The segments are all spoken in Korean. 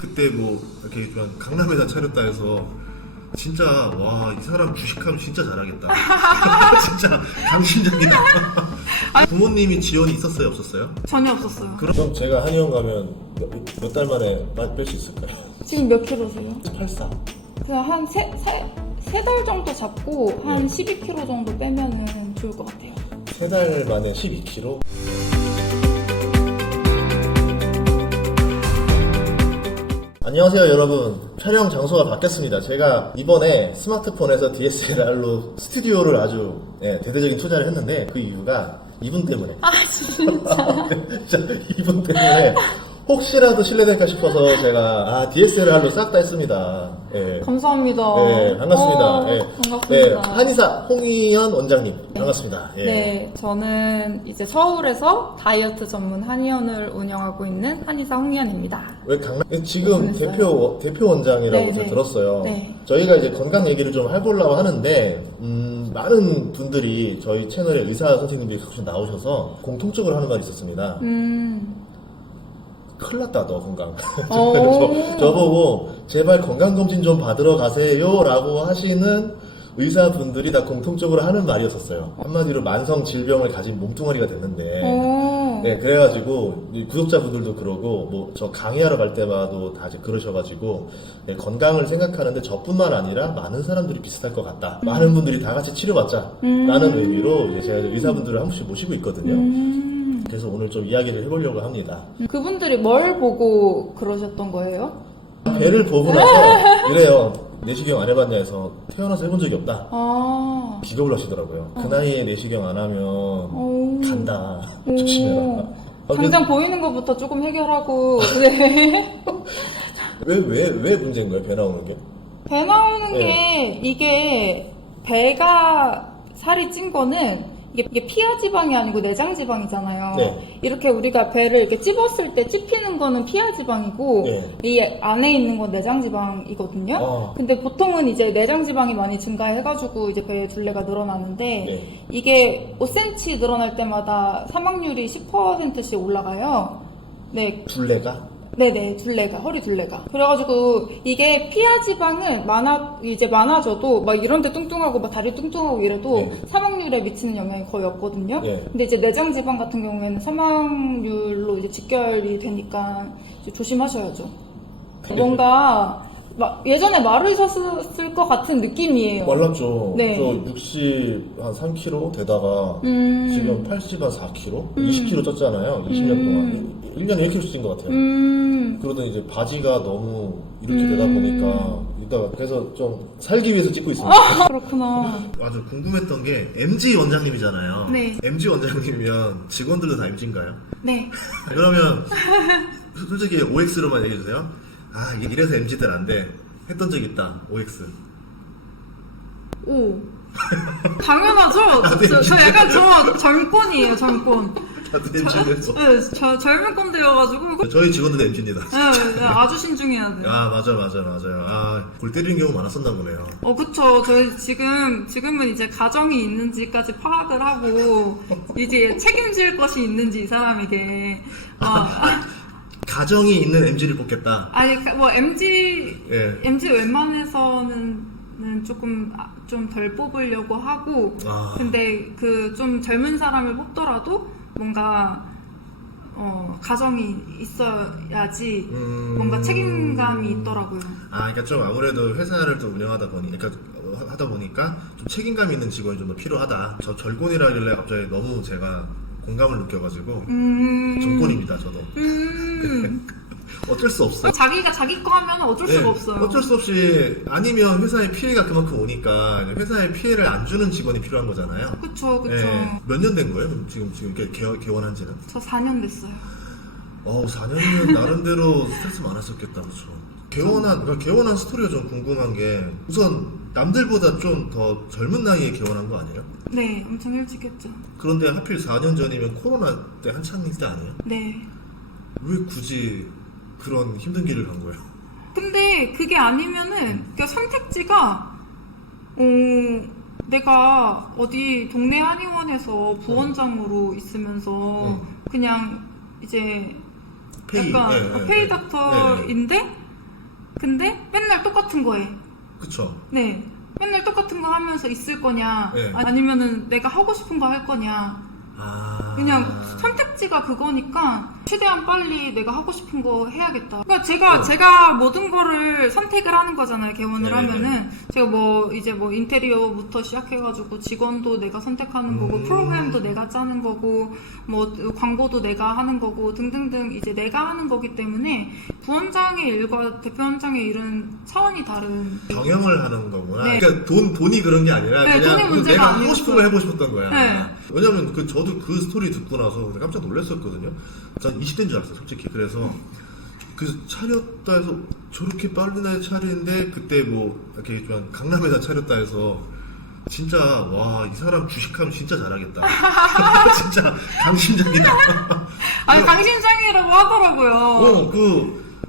그때 뭐 이렇게 그냥 강남에다 차렸다 해서 진짜 와 이 사람 주식하면 진짜 잘하겠다. 진짜 강심장이다. 부모님이 지원이 있었어요, 없었어요? 전혀 없었어요. 그럼 제가 한의원 가면 몇 달 만에 뺄 수 있을까요? 지금 몇 킬로세요? 84. 제가 한 세 달 정도 잡고 한 12kg 정도 빼면은 좋을 것 같아요. 3달 만에 12kg? 안녕하세요 여러분. 촬영 장소가 바뀌었습니다. 제가 이번에 스마트폰에서 DSLR로 스튜디오를 아주 대대적인 투자를 했는데 그 이유가 이분 때문에. 아 진짜? 진짜 이분 때문에 혹시라도 실례될까 싶어서 제가 DSLR로 싹 다 했습니다. 예. 감사합니다. 네, 반갑습니다. 예. 반갑습니다. 네, 한의사 홍희연 원장님 반갑습니다. 예. 네, 저는 이제 서울에서 다이어트 전문 한의원을 운영하고 있는 한의사 홍희연입니다. 왜 강남 지금 대표 원장이라고 네, 제가 네. 들었어요. 네. 저희가 이제 건강 얘기를 좀 해보려고 하는데 많은 분들이 저희 채널에 의사 선생님들이 가끔씩 나오셔서 공통적으로 하는 말이 있었습니다. 큰일 났다 너 건강. 저보고 제발 건강검진 좀 받으러 가세요 라고 하시는 의사분들이 다 공통적으로 하는 말이었었어요. 한마디로 만성 질병을 가진 몸뚱아리가 됐는데 네, 그래가지고 이 구독자분들도 그러고 뭐 저 강의하러 갈 때마다 다 이제 그러셔가지고 네, 건강을 생각하는데 저뿐만 아니라 많은 사람들이 비슷할 것 같다. 많은 분들이 다 같이 치료받자 라는 의미로 이제 제가 의사분들을 한 분씩 모시고 있거든요. 그래서 오늘 좀 이야기를 해보려고 합니다. 그분들이 뭘 보고 그러셨던 거예요? 배를 보고 나서 이래요. 내시경 안 해봤냐 해서 태어나서 해본 적이 없다. 기겁을 하시더라고요. 그 나이에 내시경 안 하면 간다. 조심해라. 당장 보이는 것부터 조금 해결하고. 네. 왜 문제인 거예요? 배 나오는 게? 배 나오는 게 이게 배가 살이 찐 거는 이게 피하 지방이 아니고 내장 지방이잖아요. 네. 이렇게 우리가 배를 이렇게 찝었을 때 찝히는 거는 피하 지방이고 네. 이 안에 있는 건 내장 지방이거든요. 근데 보통은 이제 내장 지방이 많이 증가해가지고 이제 배의 둘레가 늘어나는데 네. 이게 5cm 늘어날 때마다 사망률이 10%씩 올라가요. 네. 둘레가? 네네, 둘레가, 허리 둘레가. 그래가지고, 이게 피하 지방은 많아져도, 막 이런 데 뚱뚱하고, 막 다리 뚱뚱하고 이래도 사망률에 미치는 영향이 거의 없거든요. 근데 이제 내장 지방 같은 경우에는 사망률로 이제 직결이 되니까 이제 조심하셔야죠. 뭔가, 막 예전에 마르셨을 것 같은 느낌이에요. 말랐죠. 네. 저 60, 한 3kg 되다가 지금 80, 한 4kg? 20kg 쪘잖아요. 20년 동안. 1년에 1kg씩 찐 것 같아요. 그러더니 이제 바지가 너무 이렇게 되다 보니까 이따가 그래서 좀 살기 위해서 찍고 있습니다. 그렇구나. 맞아, 궁금했던 게 MG 원장님이잖아요. 네. MG 원장님이면 직원들도 다 MG인가요? 네. 그러면 솔직히 OX로만 얘기해주세요. 이래서 MG들 안 돼. 했던 적 있다. OX. 오. 당연하죠. 저 약간 젊권이에요, 젊권. 다들 MG에서. 네, 젊은 꼰대여가지고. 저희 직원들도 MG입니다. 네, 아주 신중해야 돼요. 맞아요. 골 때리는 경우 많았었나 보네요. 그쵸. 저희 지금은 이제 가정이 있는지까지 파악을 하고, 이제 책임질 것이 있는지 이 사람에게. 가정이 있는 MG를 뽑겠다. 아니, 뭐, MG 웬만해서는 조금 좀 덜 뽑으려고 하고, 근데 그 좀 젊은 사람을 뽑더라도 뭔가, 가정이 있어야지 뭔가 책임감이 있더라고요. 그러니까 좀 아무래도 회사를 또 운영하다 보니까 좀 책임감 있는 직원이 좀 더 필요하다. 저 절권이라길래 갑자기 너무 제가 공감을 느껴가지고 정권입니다, 저도. 어쩔 수 없어. 자기가 자기 거 하면 어쩔 수가 없어요. 어쩔 수 없이 아니면 회사에 피해가 그만큼 오니까 회사에 피해를 안 주는 직원이 필요한 거잖아요. 그쵸. 몇 년 된 거예요? 지금 개원한 지는? 저 4년 됐어요. 4년이면 나름대로 스트레스 많았었겠다, 그렇죠? 개원한 스토리가 좀 궁금한 게 우선 남들보다 좀 더 젊은 나이에 개원한 거 아니에요? 네, 엄청 일찍 했죠. 그런데 하필 4년 전이면 코로나 때 한창일 때 아니에요? 네. 왜 굳이 그런 힘든 길을 간 거예요? 근데 그게 아니면은 그 선택지가 내가 어디 동네 한의원에서 부원장으로 있으면서 그냥 이제 페이, 약간 페이 닥터인데 근데 맨날 똑같은 거 해. 그쵸. 네. 맨날 똑같은 거 하면서 있을 거냐, 네. 아니면은 내가 하고 싶은 거 할 거냐. 아. 그냥 선택지가 그거니까 최대한 빨리 내가 하고 싶은 거 해야겠다. 그러니까 제가 모든 거를 선택을 하는 거잖아요. 개원을 네. 하면은 제가 뭐 이제 뭐 인테리어부터 시작해가지고 직원도 내가 선택하는 거고 프로그램도 내가 짜는 거고 뭐 광고도 내가 하는 거고 등등등 이제 내가 하는 거기 때문에 부원장의 일과 대표원장의 일은 차원이 다른. 경영을 하는 거구나. 네. 그러니까 돈이 그런 게 아니라 네, 돈의 그냥 문제가 내가 하고 아니었어요. 싶은 걸 해보고 싶었던 거야. 네. 왜냐면 저도 그 스토리 듣고 나서 깜짝 놀랐었거든요. 전 20대인 줄 알았어요, 솔직히. 그래서 차렸다 해서 저렇게 빠르게 차리는데 그때 뭐 이렇게 좀 강남에다 차렸다 해서 진짜 와, 이 사람 주식하면 진짜 잘하겠다. 진짜 강심장이다. 아니 강심장이라고 하더라고요.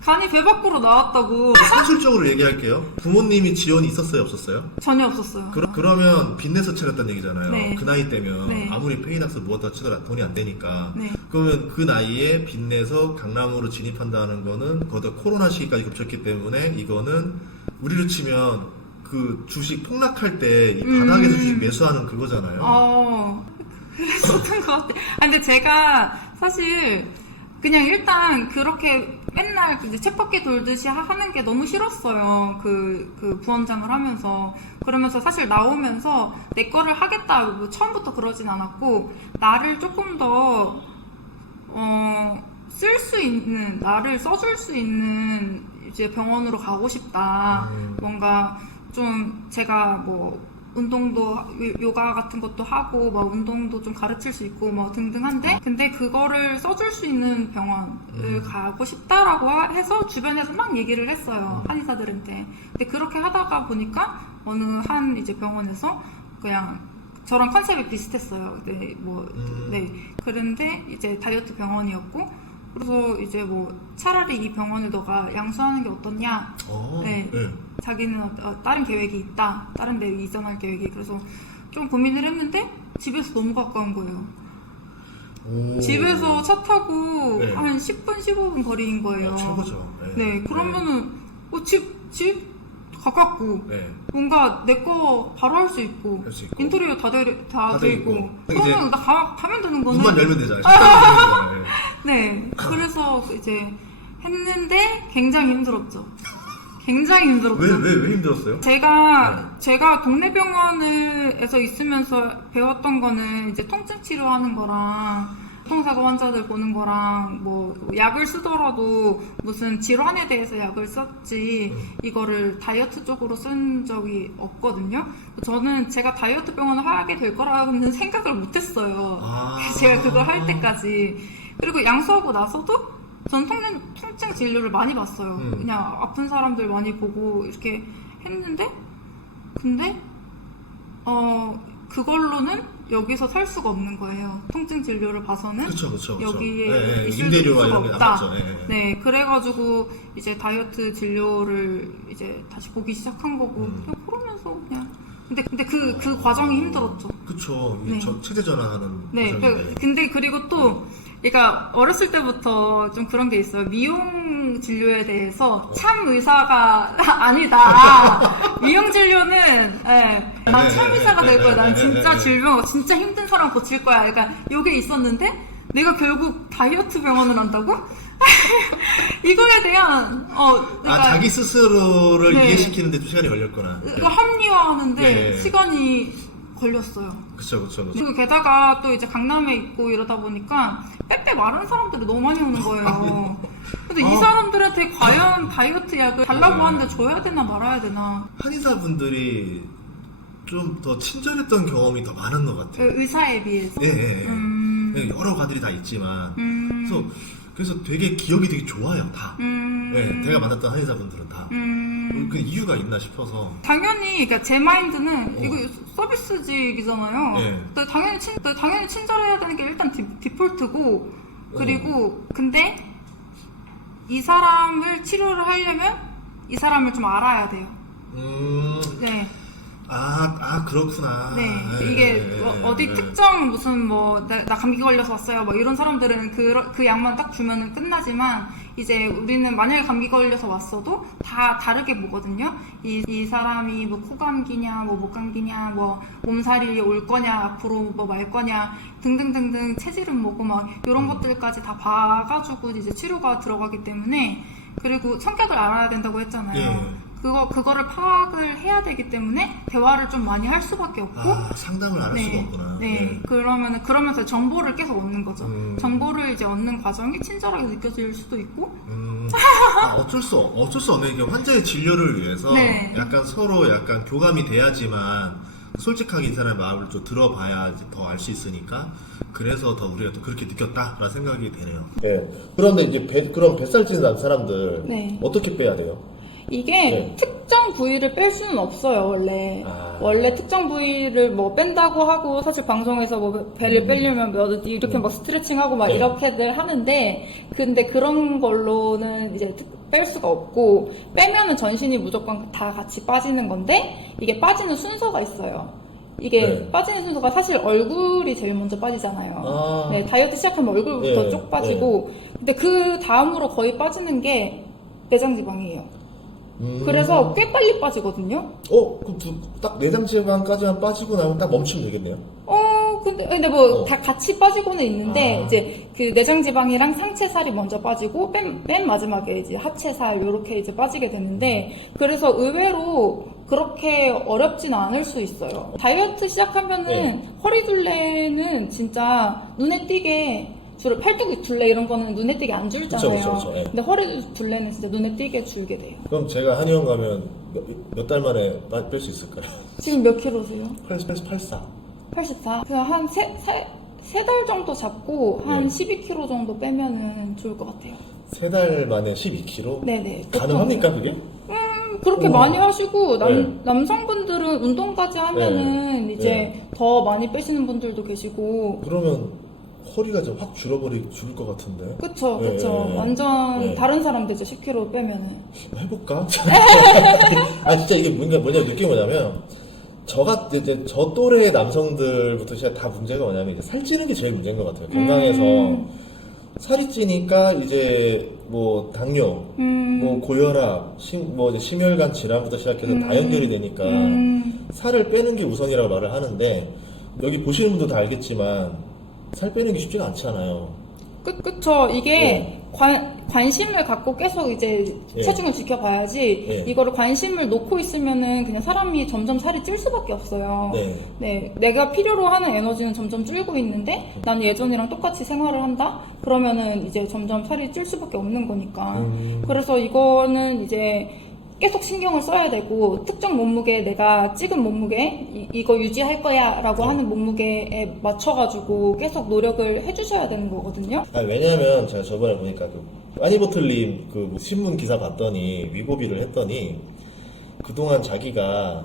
간이 배 밖으로 나왔다고. 산술적으로 얘기할게요. 부모님이 지원이 있었어요, 없었어요? 전혀 없었어요. 그러면 빚내서 차렸다는 얘기잖아요. 네. 그 나이 때면 네. 아무리 페이낙스 무엇다 치더라도 돈이 안 되니까. 네. 그러면 그 나이에 빚내서 강남으로 진입한다는 거는 거기다 코로나 시기까지 겹쳤기 때문에 이거는 우리로 치면 그 주식 폭락할 때 이 바닥에서 주식 매수하는 그거잖아요. 그랬었던 것 같아. 근데 제가 사실 그냥 일단 그렇게 맨날 이제 쳇바퀴 돌듯이 하는 게 너무 싫었어요. 그 부원장을 하면서. 그러면서 사실 나오면서 내 거를 하겠다, 뭐 처음부터 그러진 않았고, 나를 조금 더, 쓸 수 있는, 나를 써줄 수 있는 이제 병원으로 가고 싶다. 뭔가 좀 제가 뭐, 운동도 요가 같은 것도 하고 막 운동도 좀 가르칠 수 있고 뭐 등등한데 근데 그거를 써줄 수 있는 병원을 가고 싶다라고 해서 주변에서 막 얘기를 했어요. 한의사들한테. 근데 그렇게 하다가 보니까 어느 한 이제 병원에서 그냥 저랑 컨셉이 비슷했어요. 네. 그런데 이제 다이어트 병원이었고 그래서 이제 뭐 차라리 이 병원을 너가 양수하는 게 어떻냐. 네. 자기는 다른 계획이 있다. 다른 데 이전할 계획이. 그래서 좀 고민을 했는데 집에서 너무 가까운 거예요. 집에서 차 타고 네. 한 10분, 15분 거리인 거예요. 최고죠. 네. 그러면은 집 가깝고 뭔가 내 거 바로 할 수 있고 인테리어 다 돼 있고 그러면 나 가면 되는 거는 문만 열면 되잖아요. 네. 그래서 이제 했는데 굉장히 힘들었죠. 굉장히 힘들었죠. 왜 힘들었어요? 제가 동네 병원에서 있으면서 배웠던 거는 이제 통증 치료하는 거랑 교통사고 환자들 보는 거랑 뭐 약을 쓰더라도 무슨 질환에 대해서 약을 썼지 이거를 다이어트 쪽으로 쓴 적이 없거든요. 저는 제가 다이어트 병원을 하게 될 거라고는 생각을 못했어요. 제가 그걸 할 때까지. 그리고 양수하고 나서도 전 통증 진료를 많이 봤어요. 그냥 아픈 사람들 많이 보고 이렇게 했는데 근데 그걸로는 여기서 살 수가 없는 거예요. 통증 진료를 봐서는 그쵸. 여기에 있을 임대료가 수가 이런 게 없다. 나왔죠. 네, 그래가지고 이제 다이어트 진료를 이제 다시 보기 시작한 거고 그냥 그러면서 그냥 근데 그 과정이 힘들었죠. 그쵸. 네. 체제 전환하는 네, 과정인데. 근데 그리고 또 그러니까 어렸을 때부터 좀 그런 게 있어요. 미용 진료에 대해서 참 의사가 아니다. 미용 진료는 난 참 의사가 될 거야. 난 진짜 질병, 진짜 힘든 사람 고칠 거야. 그러니까 이게 있었는데 내가 결국 다이어트 병원을 한다고? 이거에 대한 그러니까 자기 스스로를 네. 이해시키는데 좀 시간이 걸렸구나. 이거 합리화하는데 네. 시간이 걸렸어요. 그쵸. 그리고 게다가 또 이제 강남에 있고 이러다 보니까 빼빼 마른 사람들이 너무 많이 오는 거예요. 근데 이 사람들한테 과연 다이어트 약을 달라고 하는데 줘야 되나 말아야 되나. 한의사분들이 좀 더 친절했던 경험이 더 많은 것 같아요. 의사에 비해서. 예. 여러 과들이 다 있지만. 그래서 되게 기억이 되게 좋아요, 다. 예, 제가 만났던 한의사분들은 다. 그 이유가 있나 싶어서. 당연히, 그러니까 제 마인드는 이거 서비스직이잖아요. 네. 당연히 친절해야 되는 게 일단 디폴트고, 그리고 근데 이 사람을 치료를 하려면 이 사람을 좀 알아야 돼요. 네. 그렇구나. 네, 이게 어디 특정 무슨 나 감기 걸려서 왔어요. 이런 사람들은 그 약만 딱 주면은 끝나지만 이제 우리는 만약에 감기 걸려서 왔어도 다 다르게 보거든요. 이 사람이 코감기냐, 목감기냐, 몸살이 올 거냐, 앞으로 말 거냐 등등등등 체질은 뭐고 이런 것들까지 다 봐가지고 이제 치료가 들어가기 때문에 그리고 성격을 알아야 된다고 했잖아요. 예. 그거를 파악을 해야 되기 때문에 대화를 좀 많이 할 수밖에 없고 상담을 안 할 수가 없구나. 네. 그러면서 정보를 계속 얻는 거죠. 정보를 이제 얻는 과정이 친절하게 느껴질 수도 있고. 어쩔 수 없네. 이게 환자의 진료를 위해서 네. 약간 서로 약간 교감이 돼야지만 솔직하게 이 사람의 마음을 좀 들어봐야지 더 알 수 있으니까 그래서 더 우리가 또 그렇게 느꼈다라는 생각이 되네요. 네. 그런데 이제 그런 뱃살 찌는 사람들 네. 어떻게 빼야 돼요? 이게 네. 특정 부위를 뺄 수는 없어요, 원래. 원래 특정 부위를 뺀다고 하고, 사실 방송에서 배를 빼려면 이렇게 스트레칭하고 네. 이렇게들 하는데, 근데 그런 걸로는 이제 뺄 수가 없고, 빼면은 전신이 무조건 다 같이 빠지는 건데, 이게 빠지는 순서가 있어요. 이게 네. 빠지는 순서가 사실 얼굴이 제일 먼저 빠지잖아요. 네, 다이어트 시작하면 얼굴부터 네. 쭉 빠지고, 근데 그 다음으로 거의 빠지는 게 내장 지방이에요. 그래서 꽤 빨리 빠지거든요. 그럼 딱 내장 지방까지만 빠지고 나면 딱 멈추면 되겠네요. 근데 다 같이 빠지고는 있는데, 이제 그 내장 지방이랑 상체 살이 먼저 빠지고, 맨 마지막에 이제 하체 살, 요렇게 이제 빠지게 되는데, 그래서 의외로 그렇게 어렵진 않을 수 있어요. 다이어트 시작하면은 허리둘레는 진짜 눈에 띄게 주로 팔뚝 둘레 이런 거는 눈에 띄게 안 줄잖아요. 그쵸, 예. 근데 허리 둘레는 진짜 눈에 띄게 줄게 돼요. 그럼 제가 한의원 가면 몇 달 만에 뺄 수 있을까요? 지금 몇 킬로세요? 84. 84. 그냥 한 세 달 정도 잡고 한 12kg 정도 빼면은 좋을 것 같아요. 3달 만에 12kg? 네네. 가능합니까 그게? 그렇게 많이 하시고 네. 남성분들은 운동까지 하면은 네. 이제 네. 더 많이 빼시는 분들도 계시고. 그러면 허리가 좀 확 줄을 것 같은데. 그쵸. 네. 완전 네. 다른 사람 되죠. 10kg 빼면은. 해볼까? 진짜 이게 뭐냐 느낌이 뭐냐면 이제 저 또래의 남성들부터 시작 다 문제가 뭐냐면 이제 살찌는 게 제일 문제인 것 같아요. 건강해서 살이 찌니까 이제 당뇨, 고혈압, 이제 심혈관 질환부터 시작해서 다 연결이 되니까 살을 빼는 게 우선이라고 말을 하는데 여기 보시는 분도 다 알겠지만 살 빼는 게 쉽지가 않잖아요. 그쵸. 이게 네. 관심을 갖고 계속 이제 네. 체중을 지켜봐야지 네. 이거를 관심을 놓고 있으면은 그냥 사람이 점점 살이 찔 수밖에 없어요. 네. 내가 필요로 하는 에너지는 점점 줄고 있는데 나는 예전이랑 똑같이 생활을 한다? 그러면은 이제 점점 살이 찔 수밖에 없는 거니까. 그래서 이거는 이제 계속 신경을 써야 되고 특정 몸무게 내가 찍은 몸무게 이거 유지할 거야 라고 하는 몸무게에 맞춰가지고 계속 노력을 해주셔야 되는 거거든요. 왜냐면 제가 저번에 보니까 빠니보틀님 신문 기사 봤더니 위고비를 했더니 그동안 자기가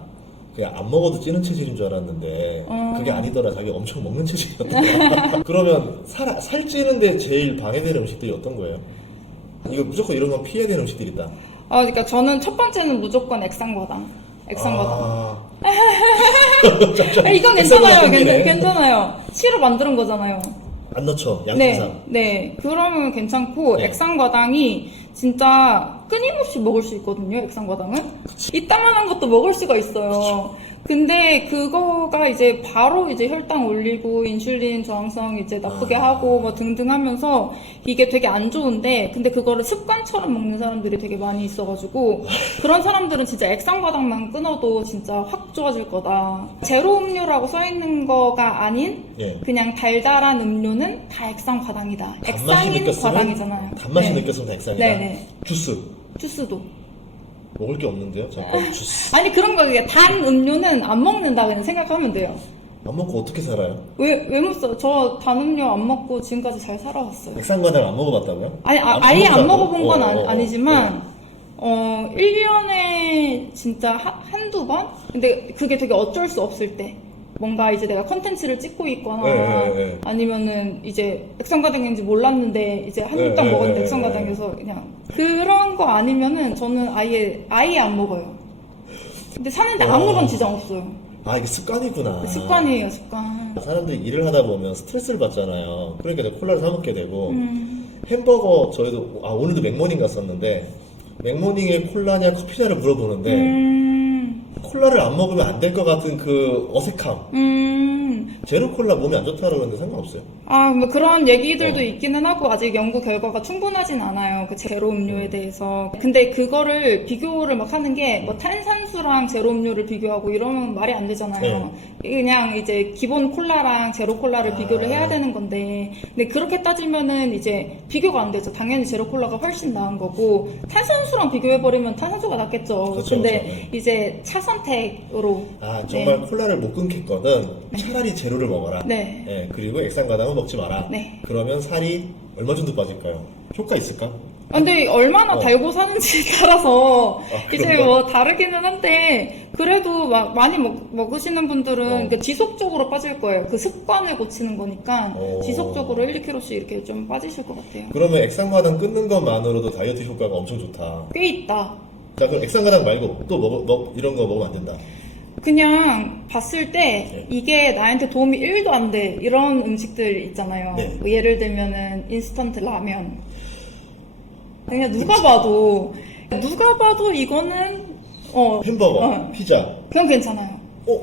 그냥 안 먹어도 찌는 체질인 줄 알았는데 그게 아니더라. 자기 엄청 먹는 체질이었더라. 그러면 살 찌는데 제일 방해되는 음식들이 어떤 거예요? 이거 무조건 이런 건 피해야 되는 음식들이 있다. 그러니까 저는 첫 번째는 무조건 액상과당. 이건 괜찮아요. 괜찮아요. 씨로 만드는 거잖아요. 안 넣죠. 양념상. 네. 그러면 괜찮고 네. 액상과당이 진짜 끊임없이 먹을 수 있거든요. 액상과당은. 이따만한 것도 먹을 수가 있어요. 근데 그거가 이제 바로 이제 혈당 올리고 인슐린 저항성 이제 나쁘게 하고 등등 하면서 이게 되게 안 좋은데 근데 그거를 습관처럼 먹는 사람들이 되게 많이 있어가지고 그런 사람들은 진짜 액상과당만 끊어도 진짜 확 좋아질 거다. 제로 음료라고 써있는 거가 아닌 그냥 달달한 음료는 다 액상과당이다. 액상인 과당이잖아요. 단맛이 느꼈으면 다 액상이다. 네네. 주스도. 먹을 게 없는데요? 잠깐 주스. 아니 그런 거 그냥 단 음료는 안 먹는다 그냥 생각하면 돼요. 안 먹고 어떻게 살아요? 왜 못 써? 저 단 음료 안 먹고 지금까지 잘 살아왔어요. 액상과당을 안 먹어봤다고요? 아니 아예 안 먹어본 건 아니지만 1년에 진짜 한두 번? 근데 그게 되게 어쩔 수 없을 때 뭔가 이제 내가 컨텐츠를 찍고 있거나 아니면은 이제 액상과당인지 몰랐는데 이제 한 입 딱 먹었는데 액상과당에서 그냥 그런 거 아니면은 저는 아예 안 먹어요. 근데 사는데 아무런 지장 없어요. 아, 이게 습관이구나. 습관이에요, 습관. 사람들이 일을 하다 보면 스트레스를 받잖아요. 그러니까 이제 콜라를 사 먹게 되고 햄버거 저희도 오늘도 맥모닝 갔었는데 맥모닝에 콜라냐 커피냐를 물어보는데 콜라를 안 먹으면 안 될 것 같은 그 어색함. 제로 콜라 몸에 안 좋다고 그러는데 상관없어요. 아, 뭐 그런 얘기들도 있기는 하고 아직 연구 결과가 충분하진 않아요. 그 제로 음료에 대해서. 근데 그거를 비교를 막 하는 게 뭐 탄산수랑 제로 음료를 비교하고 이러면 말이 안 되잖아요. 그냥 이제 기본 콜라랑 제로 콜라를 비교를 해야 되는 건데 근데 그렇게 따지면은 이제 비교가 안 되죠. 당연히 제로 콜라가 훨씬 나은 거고 탄산수랑 비교해버리면 탄산수가 낫겠죠. 그렇죠, 근데 그렇죠. 이제 차 선택으로 아, 정말 콜라를 못 끊겠거든. 차라리 제로를 먹어라. 네. 예, 그리고 액상과당은 먹지 마라. 네. 그러면 살이 얼마 정도 빠질까요? 효과 있을까? 근데 얼마나 달고 사는지 따라서 이제 그런가? 뭐 다르기는 한데 그래도 막 많이 먹으시는 분들은 그 지속적으로 빠질 거예요. 그 습관을 고치는 거니까 지속적으로 1, 2kg씩 이렇게 좀 빠지실 것 같아요. 그러면 액상과당 끊는 것만으로도 다이어트 효과가 엄청 좋다. 꽤 있다. 자, 그럼 액상과당 말고 또 이런 거 먹으면 안 된다. 그냥 봤을 때 이게 나한테 도움이 1도 안 돼. 이런 음식들 있잖아요. 네. 뭐 예를 들면은 인스턴트 라면. 그냥 누가 봐도 이거는 햄버거, 피자. 그냥 괜찮아요.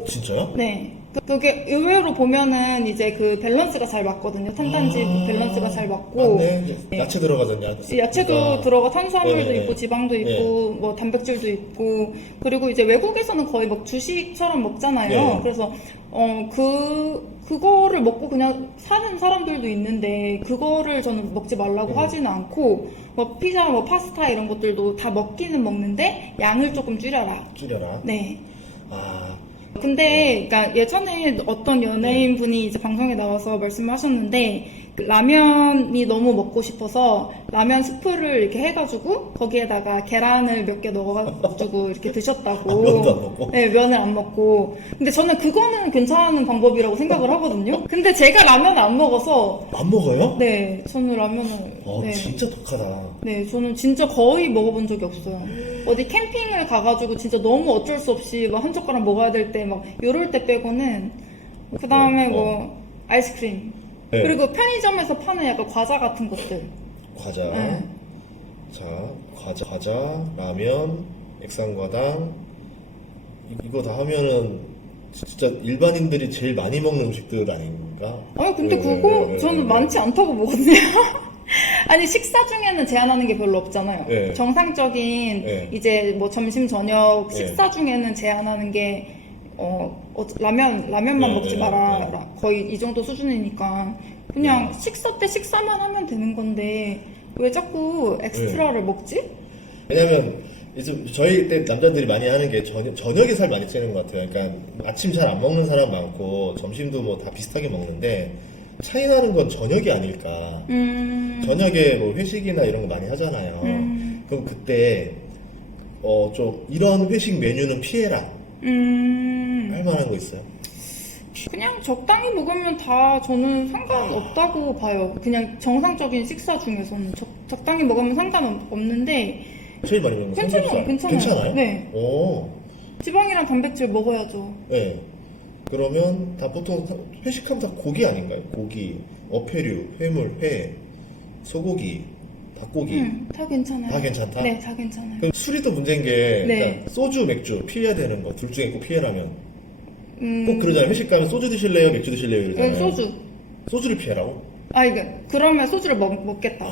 진짜요? 네. 그게 의외로 보면은 이제 그 밸런스가 잘 맞거든요. 탄단지 밸런스가 잘 맞고. 맞네. 야채 들어가잖냐. 야채도 들어가 탄수화물도 네. 있고 지방도 있고 뭐 단백질도 있고 그리고 이제 외국에서는 거의 막 주식처럼 먹잖아요. 네. 그래서 그거를 먹고 그냥 사는 사람들도 있는데 그거를 저는 먹지 말라고 하지는 않고 뭐 피자, 뭐 파스타 이런 것들도 다 먹기는 먹는데 양을 조금 줄여라. 네. 근데 그러니까 예전에 어떤 연예인 분이 이제 방송에 나와서 말씀하셨는데 그 라면이 너무 먹고 싶어서 라면 스프를 이렇게 해가지고 거기에다가 계란을 몇 개 넣어가지고 이렇게 드셨다고. 면도 안 먹고? 네, 면을 안 먹고. 근데 저는 그거는 괜찮은 방법이라고 생각을 하거든요. 근데 제가 라면을 안 먹어서. 안 먹어요? 네, 저는 라면을. 네. 진짜 독하다. 네, 저는 진짜 거의 먹어본 적이 없어요. 어디 캠핑을 가가지고 진짜 너무 어쩔 수 없이 막 한 젓가락 먹어야 될 때 막 이럴 때 빼고는 그 다음에 뭐 아이스크림 네. 그리고 편의점에서 파는 약간 과자 같은 것들. 과자. 네. 자, 과자, 라면, 액상과당. 이거 다 하면은 진짜 일반인들이 제일 많이 먹는 음식들 아닌가? 아니 근데 그거 저는 많지 않다고 보거든요. 아니 식사 중에는 제한하는 게 별로 없잖아요. 네. 정상적인 네. 이제 뭐 점심 저녁 네. 식사 중에는 제한하는 게 라면만 네, 먹지 네, 마라. 네. 거의 이 정도 수준이니까 그냥 식사 때 식사만 하면 되는 건데 왜 자꾸 엑스트라를 먹지? 왜냐면 이제 저희 때 남자들이 많이 하는 게 저녁에 살 많이 찌는 것 같아요. 그러니까 아침 잘 안 먹는 사람 많고 점심도 뭐 다 비슷하게 먹는데 차이 나는 건 저녁이 아닐까. 저녁에 뭐 회식이나 이런 거 많이 하잖아요. 그럼 그때 좀 이런 회식 메뉴는 피해라. 할 만한 거 있어요? 그냥 적당히 먹으면 다 저는 상관없다고 봐요. 그냥 정상적인 식사 중에서는 적당히 먹으면 상관없는데 제일 많이 먹는 거 삼겹살. 괜찮아요. 네. 오. 지방이랑 단백질 먹어야죠. 네. 그러면 다 보통 회식하면 다 고기 아닌가요? 고기, 어패류, 해물, 회, 소고기, 닭고기. 다 괜찮아요. 다 괜찮다? 네, 다 괜찮아요. 그럼 술이 또 문제인 게 네. 그러니까 소주, 맥주 피해야 되는 거 둘 중에 꼭 피해라면 꼭 그러잖아요. 회식 가면 소주 드실래요? 맥주 드실래요? 이러잖아요. 소주. 소주를 피해라고? 그러면 소주를 먹겠다.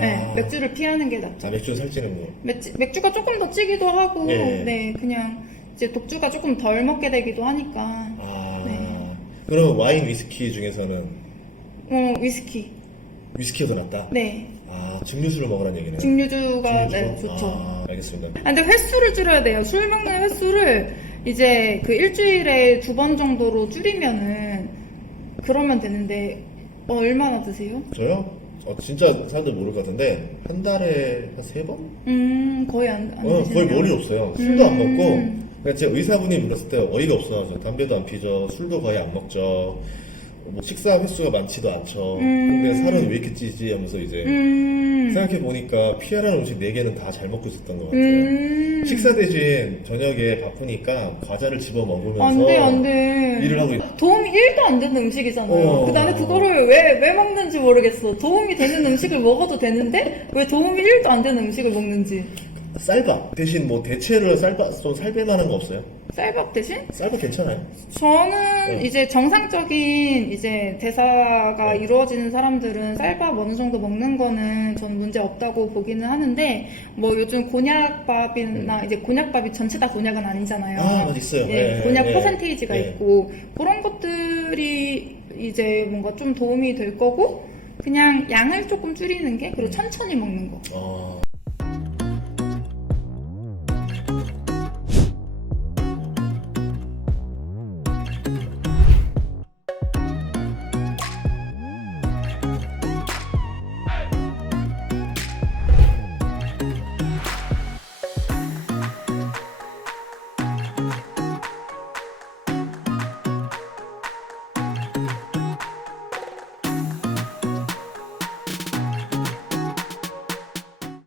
네, 맥주를 피하는 게 낫죠. 맥주는 살찌는 거. 맥주가 조금 더 찌기도 하고, 네. 네, 그냥 이제 독주가 조금 덜 먹게 되기도 하니까. 네. 그러면 와인, 위스키 중에서는 위스키가 더 낫다? 네. 증류수를 먹으라는 얘기네요. 증류주가 네, 좋죠. 알겠습니다. 근데 횟수를 줄여야 돼요. 술 먹는 횟수를 이제 그 일주일에 2번 정도로 줄이면은 그러면 되는데 얼마나 드세요? 저요? 진짜 사람들 모를 것 같은데 한 달에 한 3번? 거의 안 드시네요. 거의 머리 없어요. 술도 안 먹고 그러니까 제 의사분이 물었을 때 어이가 없어서 담배도 안 피죠. 술도 거의 안 먹죠. 뭐 식사 횟수가 많지도 않죠. 근데 살은 왜 이렇게 찌지 하면서 이제 생각해보니까 피하라는 음식 4개는 다 잘 먹고 있었던 것 같아요. 식사 대신 저녁에 바쁘니까 과자를 집어 먹으면서 안 돼. 일을 하고 있... 도움이 1도 안 되는 음식이잖아요. 나는 그거를 왜 먹는지 모르겠어. 도움이 되는 음식을 먹어도 되는데 왜 도움이 1도 안 되는 음식을 먹는지. 쌀밥 대신 뭐 대체로 쌀밥 좀 살뺄만한 거 없어요? 쌀밥 대신? 쌀밥 괜찮아요? 저는 이제 정상적인 이제 대사가 이루어지는 사람들은 쌀밥 어느 정도 먹는 거는 저는 문제 없다고 보기는 하는데 뭐 요즘 곤약밥이나 이제 곤약밥이 전체 다 곤약은 아니잖아요. 맞아, 있어요. 예, 네, 곤약 네, 퍼센테이지가 네. 있고 그런 것들이 이제 뭔가 좀 도움이 될 거고 그냥 양을 조금 줄이는 게 그리고 천천히 먹는 거.